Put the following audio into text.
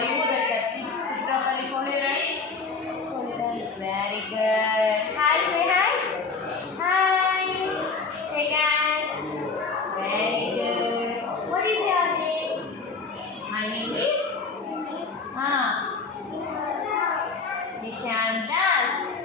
Remove the caption. Properly coherence. Coherence. Very good. Hi, say hi. Hi. Shake hands. Very good. What is your name? My name is Nishantas.